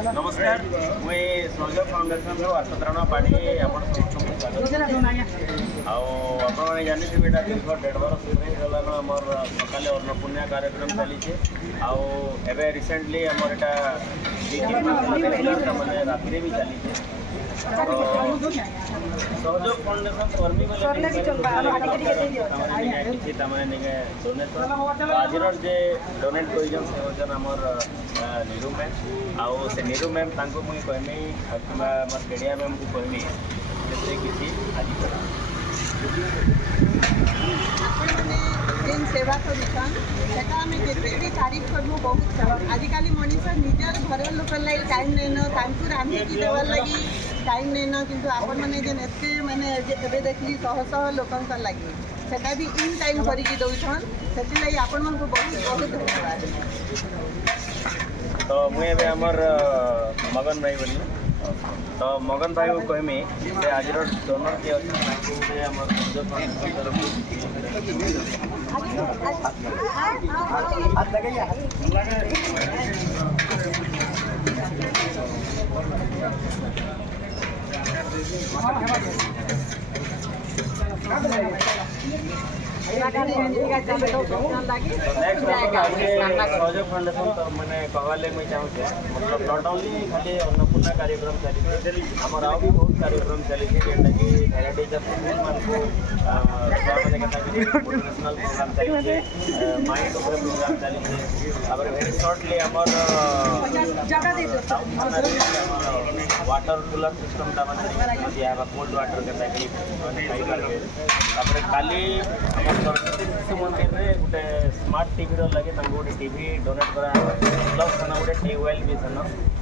नमस्कार मुझे सहयोग फाउंडेशन आर्तत्राण पार्टी आपने जानी बेटा दीर्घ 1.5 वर्ष होगा आमर सकाले अन्नपूर्णा कार्यक्रम चली आवे रिसेंटली आमर यहाँ मैंने रात्रि भी चली सहयोग फाउंडेशन कर्मी आज जे डोनेट कर आमर नीरू मैम आउ से नीरू मैम मुझे कहमी कि केडिया मैम को कहमी जैसे किसी आज जेन सेवा करूँ आम जिते भी तारीफ करूँ बहुत आजिकल मनीष निजर घर लोक लगे टाइम नहीं रांधिकी देवार लगी टाइम नहीं कि आपण मैंने जेन एत मैंने देखली शह शह लोक लगे सेटा भी इन टाइम करके दौन से आपण मन को बहुत बहुत धन्यवाद। तो मुझे आमर मगन भाई बोली तो मगन भाई को कहमी से आज डोनर किए सहयोग फाउंडेशन तो मैंने कहवाले मुझे चाहूँचे मतलब नॉट ओनली खाली अन्नपूर्णा कार्यक्रम चली आमर आउ भी बहुत कार्यक्रम चली जेनटा कि हेरिटेज ऑफ स्कूल मान को मोटिवेशनल प्रोग्राम चली माइंड प्रोग्राम चली वेरी शॉर्टली आमर वाटर कूलर सिस्टम दिया कोल्ड वाटर के काली सरस्वती शिशु मंदिर में गोटे स्मार्ट टीवी लगे गोटे टीवी डोनेट करा प्लस सेन गोटे ट्यूबवेल भी सेन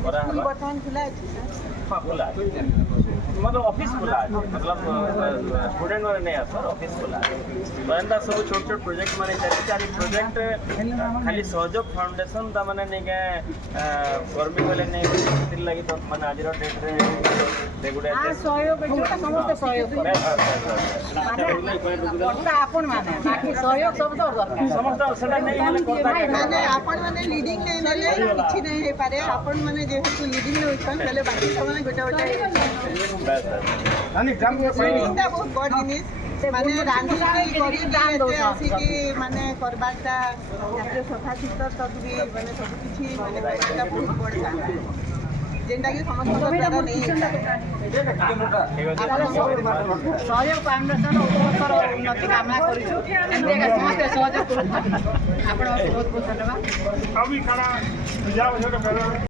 करा हाँ खुला मतलब ऑफिस खुला मतलब स्टूडेंट मैंने नहीं आसर ऑफिस खुला तो एंता सब छोट छोट प्रोजेक्ट मैंने चली प्रोजेक्ट खाली सहयोग फाउंडेशन ता मैंने नहीं क्या कर्मी बोले नहीं लगी तो मैंने आज डेट रे गोटे सहयोग समस्त सहयोग आपण माने बाकी सहयोग सब तो दरकार समस्त सेटा नहीं माने आपण माने लीडिंग नहीं नले किछि नहीं हे पारे आपण माने जेहेतु लीडिंग नै होछन तले बाकी सब माने गोटा गोटा अनि काम इटा बहुत बड़ जिनिस माने रांधी करी दान दो आसी माने करबाटा यात्रे सफा सुतर तक भी माने सब किछि माने करबाटा बहुत बड़ काम जेंटा कि समस्त द्वारा नहीं सहयोग फाउंडेशन उत्तर उन्नति कामना करिछु एंते समस्त सहयोग करू आपण बहुत बहुत धन्यवाद।